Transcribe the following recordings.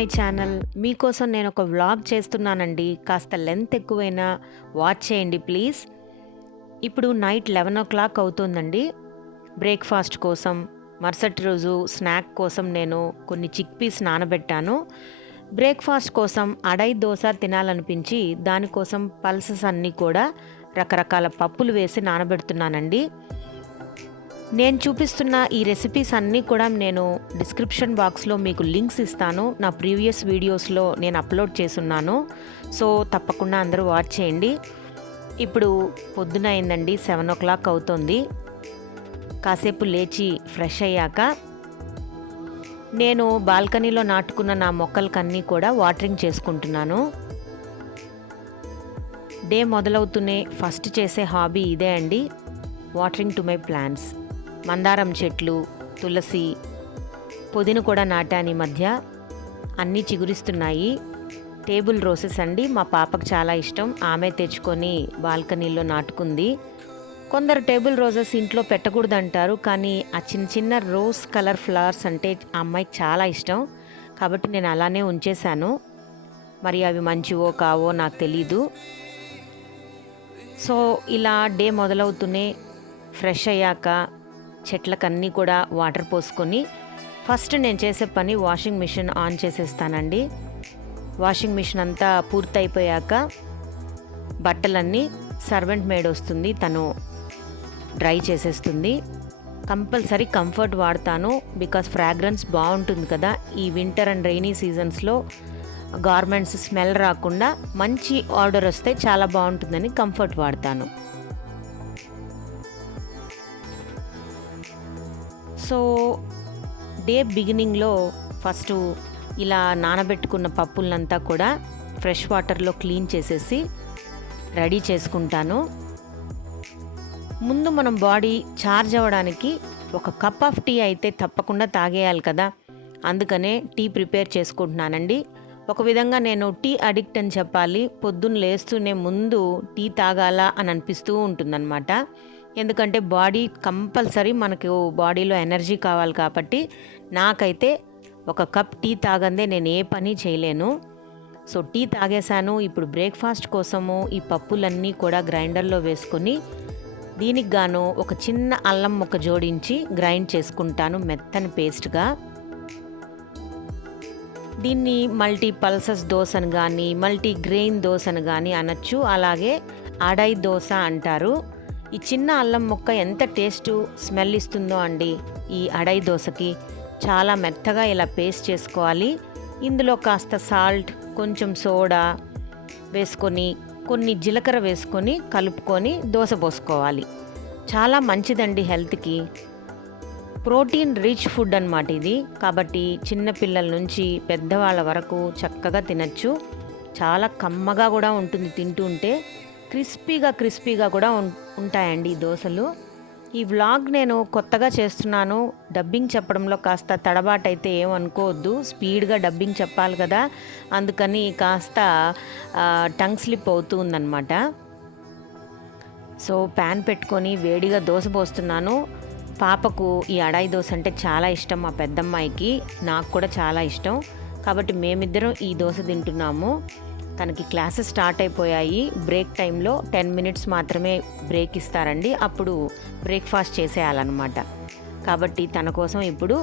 My channel. మీకోసం నేను ఒక వ్లాగ్ చేస్తున్నానండి. కాస్త లెంత్ ఎక్కువైనా వాచ్ చేయండి ప్లీజ్. ఇప్పుడు నైట్ 11:00 అవుతుందండి. బ్రేక్ఫాస్ట్ కోసం మరుసటి రోజు స్నాక్ కోసం నేను కొన్ని చిక్ పీస్ నానబెట్టాను. బ్రేక్ఫాస్ట్ కోసం అడై దోశ తినాలనిపించి దానికోసం పల్సెస్ అన్నీ కూడా రకరకాల పప్పులు వేసి నానబెడుతున్నానండి. నేను చూపిస్తున్న ఈ రెసిపీస్ అన్నీ కూడా నేను డిస్క్రిప్షన్ బాక్స్లో మీకు లింక్స్ ఇస్తాను. నా ప్రీవియస్ వీడియోస్లో నేను అప్లోడ్ చేసున్నాను. సో తప్పకుండా అందరూ వాచ్ చేయండి. ఇప్పుడు పొద్దున అయిందండి, 7:00 అవుతుంది. కాసేపు లేచి ఫ్రెష్ అయ్యాక నేను బాల్కనీలో నాటుకున్న నా మొక్కలకన్నీ కూడా వాటరింగ్ చేసుకుంటున్నాను. డే మొదలవుతూనే ఫస్ట్ చేసే హాబీ ఇదే అండి, వాటరింగ్ టు మై ప్లాంట్స్. మందారం చెట్లు, తులసి, పుదీన కూడా నాటాను. ఈ మధ్య అన్నీ చిగురిస్తున్నాయి. టేబుల్ రోసెస్ అండి, మా పాపకు చాలా ఇష్టం. ఆమె తెచ్చుకొని బాల్కనీలో నాటుకుంది. కొందరు టేబుల్ రోజెస్ ఇంట్లో పెట్టకూడదంటారు, కానీ ఆ చిన్న చిన్న రోజ్ కలర్ ఫ్లవర్స్ అంటే ఆ అమ్మాయికి చాలా ఇష్టం. కాబట్టి నేను అలానే ఉంచేశాను. మరి అవి మంచివో కావో నాకు తెలీదు. సో ఇలా డే మొదలవుతూనే ఫ్రెష్ అయ్యాక చెట్లకన్నీ కూడా వాటర్ పోసుకొని ఫస్ట్ నేను చేసే పని వాషింగ్ మిషన్ ఆన్ చేసేస్తానండి. వాషింగ్ మిషన్ అంతా పూర్తయిపోయాక బట్టలన్నీ సర్వెంట్ మేడ్ వస్తుంది, తను డ్రై చేసేస్తుంది. కంపల్సరీ కంఫర్ట్ వాడతాను, బికాస్ ఫ్రాగ్రెన్స్ బాగుంటుంది కదా. ఈ వింటర్ అండ్ రైనీ సీజన్స్లో గార్మెంట్స్ స్మెల్ రాకుండా మంచి ఆర్డర్ వస్తే చాలా బాగుంటుందని కంఫర్ట్ వాడతాను. సో డే బిగినింగ్లో ఫస్ట్ ఇలా నానబెట్టుకున్న పప్పులంతా కూడా ఫ్రెష్ వాటర్లో క్లీన్ చేసేసి రెడీ చేసుకుంటాను. ముందు మనం బాడీ ఛార్జ్ అవ్వడానికి ఒక కప్ ఆఫ్ టీ అయితే తప్పకుండా తాగేయాలి కదా. అందుకనే టీ ప్రిపేర్ చేసుకుంటున్నానండి. ఒక విధంగా నేను టీ అడిక్ట్ అని చెప్పాలి. పొద్దున్న లేస్తూనే ముందు టీ తాగాల అని అనిపిస్తూ ఉంటుందన్నమాట. ఎందుకంటే బాడీ కంపల్సరీ మనకు బాడీలో ఎనర్జీ కావాలి కాబట్టి నాకైతే ఒక కప్ టీ తాగందే నేను ఏ పని చేయలేను. సో టీ తాగేశాను. ఇప్పుడు బ్రేక్ఫాస్ట్ కోసము ఈ పప్పులన్నీ కూడా గ్రైండర్లో వేసుకొని దీనికి గాను ఒక చిన్న అల్లం ముక్క జోడించి గ్రైండ్ చేసుకుంటాను మెత్తని పేస్ట్గా. దీన్ని మల్టీ పల్సెస్ దోశ అని కానీ మల్టీ గ్రెయిన్ దోశ అని కానీ అనొచ్చు, అలాగే అడై దోశ అంటారు. ఈ చిన్న అల్లం ముక్క ఎంత టేస్ట్ స్మెల్ ఇస్తుందో అండి ఈ అడై దోశకి. చాలా మెత్తగా ఇలా పేస్ట్ చేసుకోవాలి. ఇందులో కాస్త సాల్ట్, కొంచెం సోడా వేసుకొని కొన్ని జీలకర్ర వేసుకొని కలుపుకొని దోశ పోసుకోవాలి. చాలా మంచిదండి హెల్త్కి. ప్రోటీన్ రిచ్ ఫుడ్ అన్నమాట ఇది. కాబట్టి చిన్నపిల్లల నుంచి పెద్దవాళ్ళ వరకు చక్కగా తినచ్చు. చాలా కమ్మగా కూడా ఉంటుంది, తింటూ ఉంటే క్రిస్పీగా కూడా ఉంటాయండి ఈ దోశలు. ఈ వ్లాగ్ నేను కొత్తగా చేస్తున్నాను. డబ్బింగ్ చెప్పడంలో కాస్త తడబాటైతే ఏమనుకోవద్దు, స్పీడ్గా డబ్బింగ్ చెప్పాలి కదా, అందుకని కాస్త టంగ్ స్లిప్ అవుతూ ఉందన్నమాట. సో ప్యాన్ పెట్టుకొని వేడిగా దోశ పోస్తున్నాను. పాపకు ఈ అడాయి దోశ అంటే చాలా ఇష్టం, మా పెద్దమ్మాయికి, నాకు కూడా చాలా ఇష్టం. కాబట్టి మేమిద్దరం ఈ దోశ తింటున్నాము. తనకి క్లాసెస్ స్టార్ట్ అయిపోయాయి. బ్రేక్ టైంలో 10 minutes మాత్రమే బ్రేక్ ఇస్తారండి, అప్పుడు బ్రేక్ఫాస్ట్ చేసేయాలన్నమాట. కాబట్టి తన కోసం ఇప్పుడు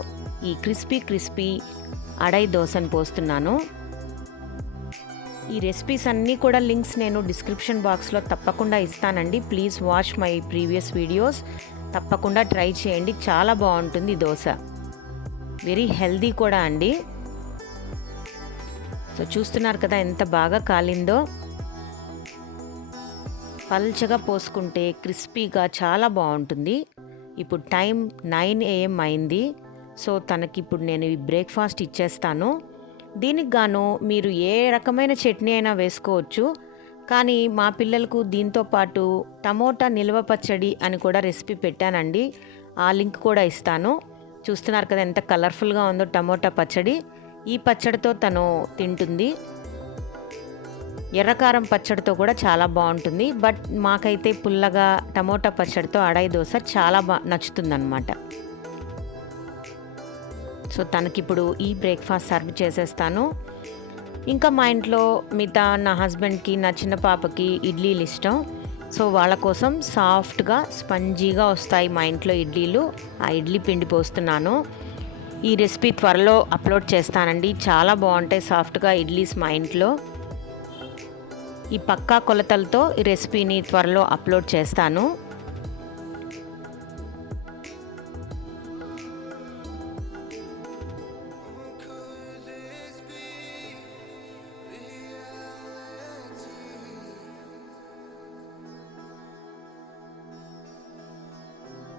ఈ క్రిస్పీ అడై దోశను పోస్తున్నాను. ఈ రెసిపీస్ అన్నీ కూడా లింక్స్ నేను డిస్క్రిప్షన్ బాక్స్లో తప్పకుండా ఇస్తానండి. Please watch my previous videos. తప్పకుండా ట్రై చేయండి, చాలా బాగుంటుంది దోశ. వెరీ హెల్దీ కూడా అండి. సో చూస్తున్నారు కదా ఎంత బాగా కాలిందో. పల్చగా పోసుకుంటే క్రిస్పీగా చాలా బాగుంటుంది. ఇప్పుడు టైం 9 AM అయింది. సో తనకి ఇప్పుడు నేను ఈ బ్రేక్ఫాస్ట్ ఇచ్చేస్తాను. దీనికి గాను మీరు ఏ రకమైన చట్నీ అయినా వేసుకోవచ్చు, కానీ మా పిల్లలకు దీంతో పాటు టమోటా నిల్వ పచ్చడి అని కూడా రెసిపీ పెట్టానండి. ఆ లింక్ కూడా ఇస్తాను. చూస్తున్నారు కదా ఎంత కలర్ఫుల్గా ఉందో టమోటా పచ్చడి. ఈ పచ్చడితో తను తింటుంది. ఎర్రకారం పచ్చడితో కూడా చాలా బాగుంటుంది, బట్ మాకైతే పుల్లగా టమోటా పచ్చడితో అడై దోశ చాలా నచ్చుతుందన్నమాట. సో తనకిప్పుడు ఈ బ్రేక్ఫాస్ట్ సర్వ్ చేసేస్తాను. ఇంకా మా ఇంట్లో మిగతా నా హస్బెండ్కి, నా చిన్న పాపకి ఇడ్లీలు ఇష్టం. సో వాళ్ళ కోసం సాఫ్ట్గా స్పంజీగా వస్తాయి మా ఇంట్లో ఇడ్లీలు. ఆ ఇడ్లీ పిండి పోస్తున్నాను. ఈ రెసిపీ త్వరలో అప్లోడ్ చేస్తానండి. చాలా బాగుంటాయి సాఫ్ట్గా ఇడ్లీస్ మా ఇంట్లో. ఈ పక్కా కొలతలతో ఈ రెసిపీని త్వరలో అప్లోడ్ చేస్తాను.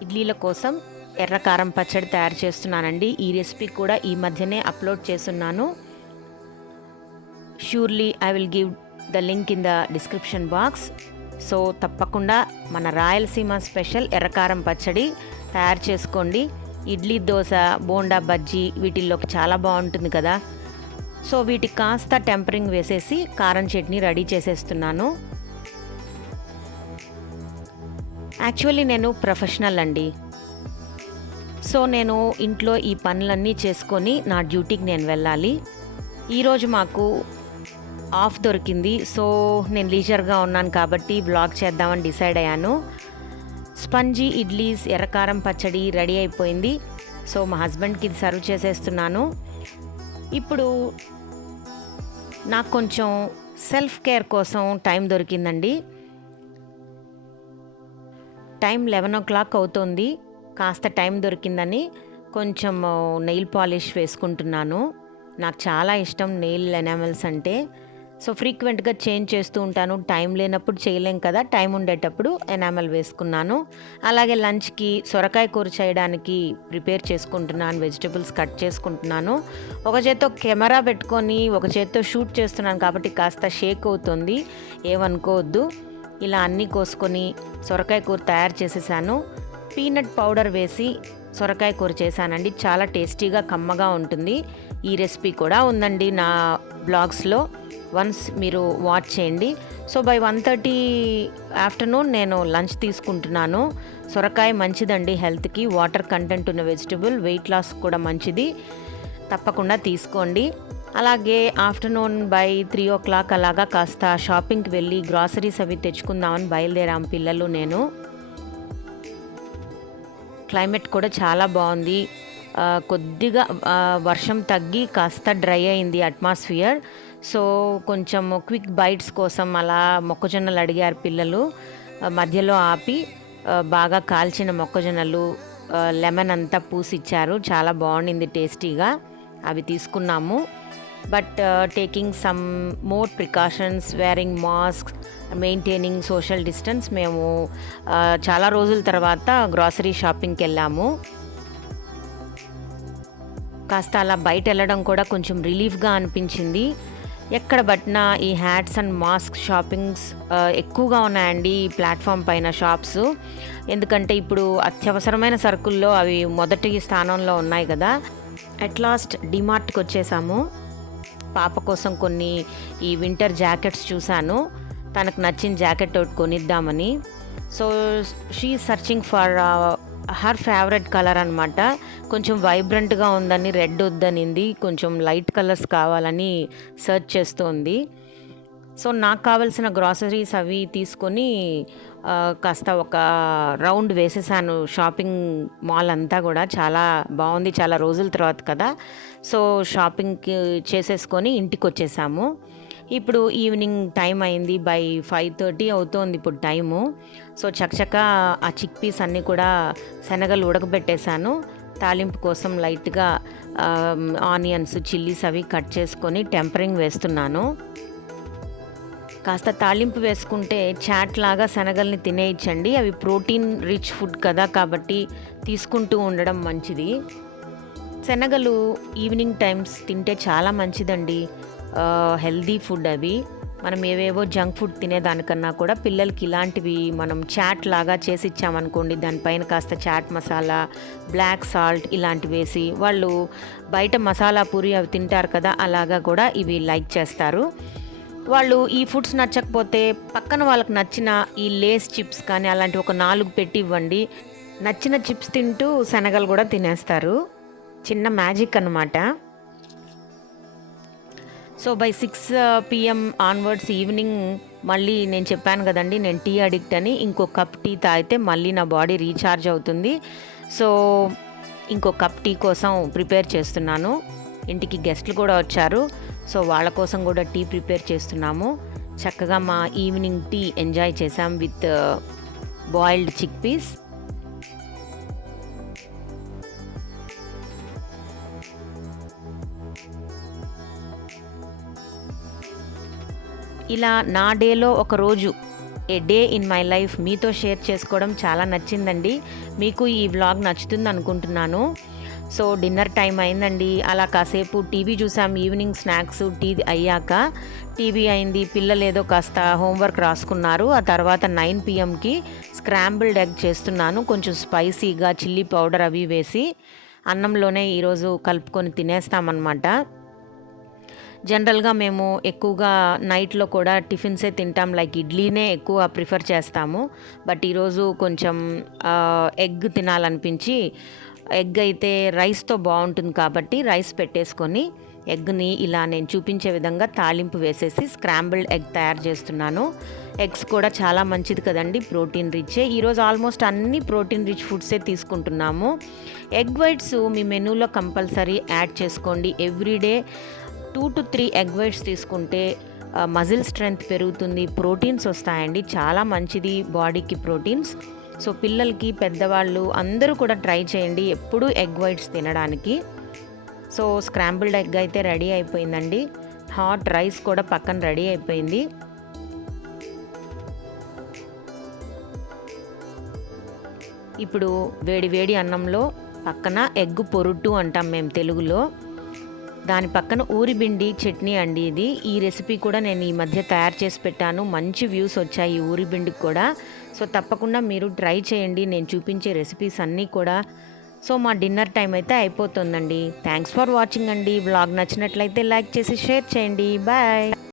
ఇడ్లీల కోసం ఎర్ర కారం పచ్చడి తయారు చేస్తున్నానండి. ఈ రెసిపీ కూడా ఈ మధ్యనే అప్లోడ్ చేస్తున్నాను. Surely I will give the link in the description box. So తప్పకుండా మన రాయలసీమ స్పెషల్ ఎర్రకారం పచ్చడి తయారు చేసుకోండి. ఇడ్లీ, దోశ, బోండా, బజ్జీ వీటిల్లోకి చాలా బాగుంటుంది కదా. సో వీటికి కాస్త టెంపరింగ్ వేసేసి కారం చట్నీ రెడీ చేసేస్తున్నాను. యాక్చువల్లీ నేను ప్రొఫెషనల్ అండి. సో నేను ఇంట్లో ఈ పనులన్నీ చేసుకొని నా డ్యూటీకి నేను వెళ్ళాలి. ఈరోజు మాకు ఆఫ్ దొరికింది. సో నేను లీజర్గా ఉన్నాను కాబట్టి వ్లాగ్ చేద్దామని డిసైడ్ అయ్యాను. స్పంజీ ఇడ్లీస్, ఎర్రకారం పచ్చడి రెడీ అయిపోయింది. సో మా హస్బెండ్కి ఇది సర్వ్ చేసేస్తున్నాను. ఇప్పుడు నాకు కొంచెం సెల్ఫ్ కేర్ కోసం టైం దొరికిందండి. టైం 11 o'clock అవుతుంది. కాస్త టైం దొరికిందని కొంచెం నెయిల్ పాలిష్ వేసుకుంటున్నాను. నాకు చాలా ఇష్టం నెయిల్ ఎనామెల్స్ అంటే. సో ఫ్రీక్వెంట్గా చేంజ్ చేస్తూ ఉంటాను. టైం లేనప్పుడు చేయలేం కదా, టైం ఉండేటప్పుడు ఎనామెల్ వేసుకున్నాను. అలాగే లంచ్కి సొరకాయ కూర చేయడానికి ప్రిపేర్ చేసుకుంటున్నాను. వెజిటబుల్స్ కట్ చేసుకుంటున్నాను. ఒక చేత్తో కెమెరా పెట్టుకొని ఒక చేత్తో షూట్ చేస్తున్నాను కాబట్టి కాస్త షేక్ అవుతుంది, ఏమనుకోవద్దు. ఇలా అన్నీ కోసుకొని సొరకాయ కూర తయారు చేసేసాను. పీనట్ పౌడర్ వేసి సొరకాయ కూర చేశానండి. చాలా టేస్టీగా, కమ్మగా ఉంటుంది. ఈ రెసిపీ కూడా ఉందండి నా బ్లాగ్స్లో, వన్స్ మీరు వాచ్ చేయండి. సో బై 1:30 ఆఫ్టర్నూన్ నేను లంచ్ తీసుకుంటున్నాను. సొరకాయ మంచిదండి హెల్త్కి, వాటర్ కంటెంట్ ఉన్న వెజిటబుల్, వెయిట్ లాస్ కూడా మంచిది. తప్పకుండా తీసుకోండి. అలాగే ఆఫ్టర్నూన్ బై 3 o'clock అలాగా కాస్త షాపింగ్కి వెళ్ళి గ్రాసరీస్ అవి తెచ్చుకుందామని బయలుదేరాం పిల్లలు, నేను. క్లైమేట్ కూడా చాలా బాగుంది. కొద్దిగా వర్షం తగ్గి కాస్త డ్రై అయింది అట్మాస్ఫియర్. సో కొంచెం క్విక్ బైట్స్ కోసం అలా మొక్కజొన్నలు అడిగారు పిల్లలు. మధ్యలో ఆపి బాగా కాల్చిన మొక్కజొన్నలు, లెమన్ అంతా పూసిచ్చారు. చాలా బాగుండింది టేస్టీగా. అవి తీసుకున్నాము. But taking some more precautions, wearing mask, maintaining social distance, మేము చాలా రోజుల తర్వాత గ్రాసరీ షాపింగ్కి వెళ్ళాము. కాస్త అలా బయట వెళ్ళడం కూడా కొంచెం రిలీఫ్గా అనిపించింది. ఎక్కడ పట్టినా ఈ హ్యాట్స్ అండ్ మాస్క్ షాపింగ్స్ ఎక్కువగా ఉన్నాయండి ఈ ప్లాట్ఫామ్ పైన షాప్స్. ఎందుకంటే ఇప్పుడు అత్యవసరమైన సరుకుల్లో అవి మొదటి స్థానంలో ఉన్నాయి కదా. అట్ లాస్ట్ డిమార్ట్కి వచ్చేసాము. పాప కోసం కొన్ని ఈ వింటర్ జాకెట్స్ చూశాను. తనకు నచ్చిన జాకెట్ ఒకటి కొనిద్దామని. So she searching for her favourite colour అనమాట. కొంచెం వైబ్రెంట్గా ఉందని రెడ్ వద్దనింది, కొంచెం లైట్ కలర్స్ కావాలని సెర్చ్ చేస్తోంది. సో నాకు కావాల్సిన గ్రాసరీస్ అవి తీసుకొని కాస్త ఒక రౌండ్ వేసేసాను షాపింగ్ మాల్ అంతా కూడా. చాలా బాగుంది, చాలా రోజుల తర్వాత కదా. సో షాపింగ్కి చేసేసుకొని ఇంటికి వచ్చేసాము. ఇప్పుడు ఈవినింగ్ టైం అయింది, బై 5:30 అవుతోంది ఇప్పుడు టైము. సో చకచక ఆ చిక్ పీస్ అన్నీ కూడా శనగలు ఉడకబెట్టేశాను. తాలింపు కోసం లైట్గా ఆనియన్స్, చిల్లీస్ అవి కట్ చేసుకొని టెంపరింగ్ వేస్తున్నాను. కాస్త తాలింపు వేసుకుంటే చాట్ లాగా శనగల్ని తినేయచ్చండి. అవి ప్రోటీన్ రిచ్ ఫుడ్ కదా, కాబట్టి తీసుకుంటూ ఉండడం మంచిది. శనగలు ఈవినింగ్ టైమ్స్ తింటే చాలా మంచిదండి. హెల్దీ ఫుడ్ అవి. మనం ఏవేవో జంక్ ఫుడ్ తినేదానికన్నా కూడా పిల్లలకి ఇలాంటివి మనం చాట్ లాగా చేసి ఇచ్చామనుకోండి, దానిపైన కాస్త చాట్ మసాలా, బ్లాక్ సాల్ట్ ఇలాంటివి వేసి, వాళ్ళు బయట మసాలా పూరి అవి తింటారు కదా, అలాగా కూడా ఇవి లైక్ చేస్తారు. వాళ్ళు ఈ ఫుడ్స్ నచ్చకపోతే పక్కన వాళ్ళకి నచ్చిన ఈ లేస్ చిప్స్ కానీ అలాంటివి ఒక 4 పెట్టి ఇవ్వండి. నచ్చిన చిప్స్ తింటూ శనగలు కూడా తినేస్తారు. చిన్న మ్యాజిక్ అన్నమాట. So by 6 PM onwards evening మళ్ళీ నేను చెప్పాను కదండి నేను టీ అడిక్ట్ అని, ఇంకో కప్ టీ తాగితే మళ్ళీ నా బాడీ రీఛార్జ్ అవుతుంది. సో ఇంకో కప్ టీ కోసం ప్రిపేర్ చేస్తున్నాను. ఇంటికి గెస్ట్లు కూడా వచ్చారు, సో వాళ్ళ కోసం కూడా టీ ప్రిపేర్ చేస్తున్నాము. చక్కగా మా ఈవినింగ్ టీ ఎంజాయ్ చేసాం విత్ బాయిల్డ్ చిక్ పీస్. ఇలా నా డేలో ఒక రోజు ఏ డే ఇన్ మై లైఫ్ మీతో షేర్ చేసుకోవడం చాలా నచ్చిందండి. మీకు ఈ వ్లాగ్ నచ్చుతుంది అనుకుంటున్నాను. సో డిన్నర్ టైం అయిందండి, అలా కాసేపు టీవీ చూసాం. ఈవినింగ్ స్నాక్స్ టీ అయ్యాక టీవీ అయింది, పిల్లలు ఏదో కాస్త హోంవర్క్ రాసుకున్నారు. ఆ తర్వాత 9 PMకి స్క్రాంబుల్డ్ ఎగ్ చేస్తున్నాను, కొంచెం స్పైసీగా చిల్లీ పౌడర్ అవి వేసి అన్నంలోనే ఈరోజు కలుపుకొని తినేస్తామన్నమాట. జనరల్గా మేము ఎక్కువగా నైట్లో కూడా టిఫిన్సే తింటాం, లైక్ ఇడ్లీనే ఎక్కువ ప్రిఫర్ చేస్తాము. బట్ ఈరోజు కొంచెం ఎగ్ తినాలనిపించి, ఎగ్ అయితే రైస్తో బాగుంటుంది కాబట్టి రైస్ పెట్టేసుకొని ఎగ్ని ఇలా నేను చూపించే విధంగా తాలింపు వేసేసి స్క్రాంబుల్డ్ ఎగ్ తయారు చేస్తున్నాను. ఎగ్స్ కూడా చాలా మంచిది కదండి, ప్రోటీన్ రిచే. ఈరోజు ఆల్మోస్ట్ అన్ని ప్రోటీన్ రిచ్ ఫుడ్సే తీసుకుంటున్నాము. ఎగ్ వైట్స్ మీ మెనూలో కంపల్సరీ యాడ్ చేసుకోండి. ఎవ్రీడే 2 to 3 ఎగ్ వైట్స్ తీసుకుంటే మజిల్ స్ట్రెంగ్త్ పెరుగుతుంది, ప్రోటీన్స్ వస్తాయండి, చాలా మంచిది బాడీకి ప్రోటీన్స్. సో పిల్లలకి పెద్దవాళ్ళు అందరూ కూడా ట్రై చేయండి ఎప్పుడూ ఎగ్ వైట్స్ తినడానికి. సో స్క్రాంబుల్డ్ ఎగ్ అయితే రెడీ అయిపోయిందండి, హాట్ రైస్ కూడా పక్కన రెడీ అయిపోయింది. ఇప్పుడు వేడి వేడి అన్నంలో పక్కన ఎగ్ పొరుటు అంటాం మేము తెలుగులో, దాని పక్కన ఊరిబిండి చట్నీ అండి ఇది. ఈ రెసిపీ కూడా నేను ఈ మధ్య తయారు చేసి పెట్టాను, మంచి వ్యూస్ వచ్చాయి ఈ ఊరిబిండికి కూడా. సో తప్పకుండా మీరు ట్రై చేయండి నేను చూపించే రెసిపీస్ అన్నీ కూడా. సో మా డిన్నర్ టైం అయితే అయిపోతుందండి. థ్యాంక్స్ ఫర్ వాచింగ్ అండి. వ్లాగ్ నచ్చినట్లయితే లైక్ చేసి షేర్ చేయండి. బాయ్.